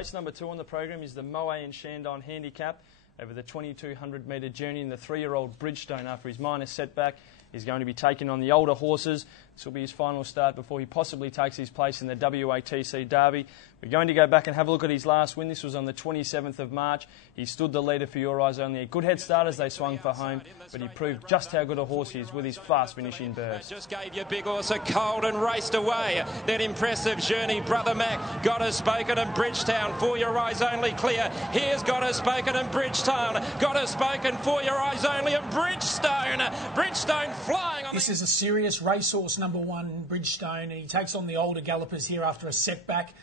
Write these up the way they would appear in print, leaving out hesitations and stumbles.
Race number 2 on the program is the Moe and Shandon Handicap over the 2200 metre journey, and the 3-year-old Bridgestone, after his minor setback, is going to be taking on the older horses. This will be his final start before he possibly takes his place in the WATC Derby. We're going to go back and have a look at his last win. This was on the 27th of March. He stood the leader for Your Eyes Only. A good head start as they swung for home, but he proved just how good a horse he is with his fast finishing burst. Just gave your big horse a cold and raced away. That impressive journey, Brother Mac, Got Her Spoken and Bridgetown, For Your Eyes Only clear. Here's Got Her Spoken and Bridgetown. Got Her Spoken, For Your Eyes Only and Bridgestone. Bridgestone flying on. This is a serious racehorse, number 1, Bridgestone, and he takes on the older gallopers here after a setback.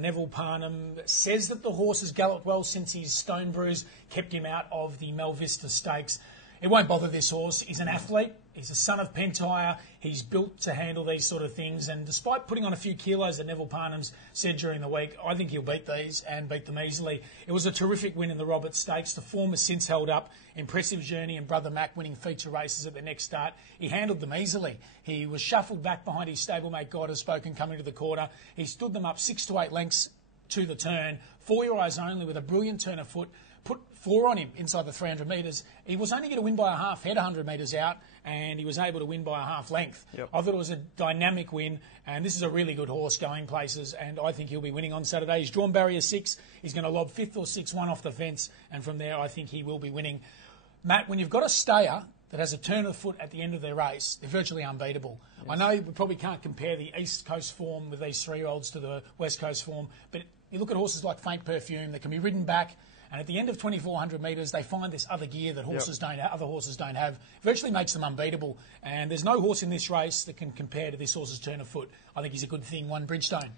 Neville Parnham says that the horse has galloped well since his stone bruise kept him out of the Melvista Stakes. It won't bother this horse. He's an athlete. He's a son of Pentire. He's built to handle these sort of things. And despite putting on a few kilos that Neville Parnham's said during the week, I think he'll beat these and beat them easily. It was a terrific win in the Roberts Stakes. The form has since held up. Impressive journey, and Brother Mac winning feature races at the next start. He handled them easily. He was shuffled back behind his stablemate God Has Spoken coming to the quarter. He stood them up 6 to 8 lengths to the turn. For Your Eyes Only with a brilliant turn of foot. Put 4 on him inside the 300 metres. He was only going to win by a half head 100 metres out, and he was able to win by a half length. Yep. I thought it was a dynamic win, and this is a really good horse going places, and I think he'll be winning on Saturday. He's drawn barrier 6. He's going to lob 5th or 6th, 1 off the fence, and from there I think he will be winning. Matt, when you've got a stayer that has a turn of the foot at the end of their race, they're virtually unbeatable. Yes. I know we probably can't compare the East Coast form with these 3-year-olds to the West Coast form, but you look at horses like Faint Perfume that can be ridden back, and at the end of 2,400 metres, they find this other gear that other horses don't have. Virtually makes them unbeatable. And there's no horse in this race that can compare to this horse's turn of foot. I think he's a good thing, 1 Bridgestone.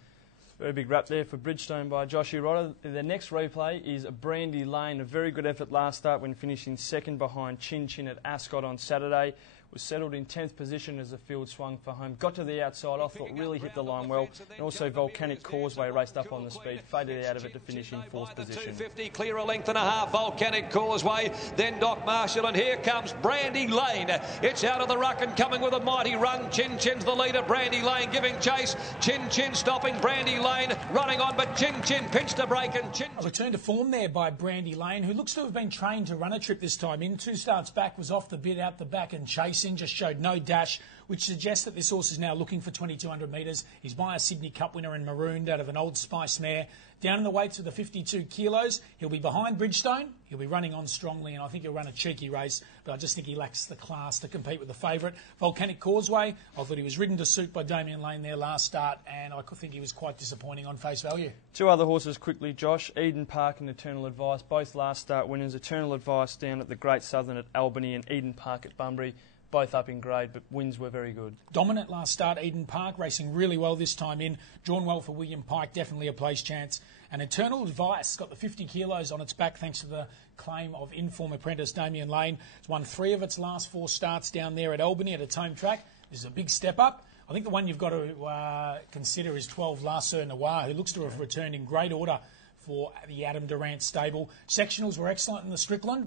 Very big rap there for Bridgestone by Joshy Rotter. The next replay is Brandy Lane. A very good effort last start when finishing second behind Chin Chin at Ascot on Saturday. Was settled in 10th position as the field swung for home. Got to the outside, I thought really hit the line well. And also Volcanic Causeway raced up on the speed, faded out of it to finish in 4th position. 250, clear a length and a half, Volcanic Causeway, then Doc Marshall, and here comes Brandy Lane. It's out of the ruck and coming with a mighty run. Chin Chin's the leader, Brandy Lane giving chase. Chin Chin stopping, Brandy Lane running on, but Chin Chin pinched a break and Chin... A return to form there by Brandy Lane, who looks to have been trained to run a trip this time in. 2 starts back, was off the bit, out the back and chasing, just showed no dash, which suggests that this horse is now looking for 2,200 metres. He's by a Sydney Cup winner and marooned out of an Old Spice mare. Down in the weights with the 52 kilos, he'll be behind Bridgestone. He'll be running on strongly, and I think he'll run a cheeky race, but I just think he lacks the class to compete with the favourite. Volcanic Causeway, I thought he was ridden to suit by Damien Lane there last start, and I think he was quite disappointing on face value. 2 other horses quickly, Josh. Eden Park and Eternal Advice, both last start winners. Eternal Advice down at the Great Southern at Albany, and Eden Park at Bunbury. Both up in grade, but wins were very good. Dominant last start, Eden Park, racing really well this time in. Drawn well for William Pike, definitely a place chance. And Eternal Advice got the 50 kilos on its back thanks to the claim of inform apprentice Damien Lane. It's won 3 of its last 4 starts down there at Albany at its home track. This is a big step up. I think the one you've got to consider is 12 La Sur Noir, who looks to have returned in great order for the Adam Durant stable. Sectionals were excellent in the Strickland.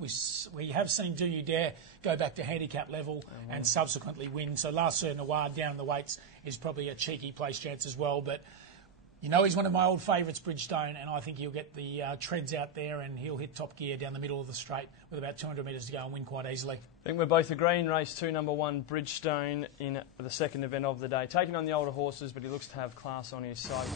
We have seen Do You Dare go back to handicap level and subsequently win. So La Sur Noir down in the weights is probably a cheeky place chance as well. But you know he's one of my old favourites, Bridgestone, and I think he'll get the treads out there and he'll hit top gear down the middle of the straight with about 200 metres to go and win quite easily. I think we're both agreeing race 2, number 1, Bridgestone, in the second event of the day. Taking on the older horses, but he looks to have class on his side.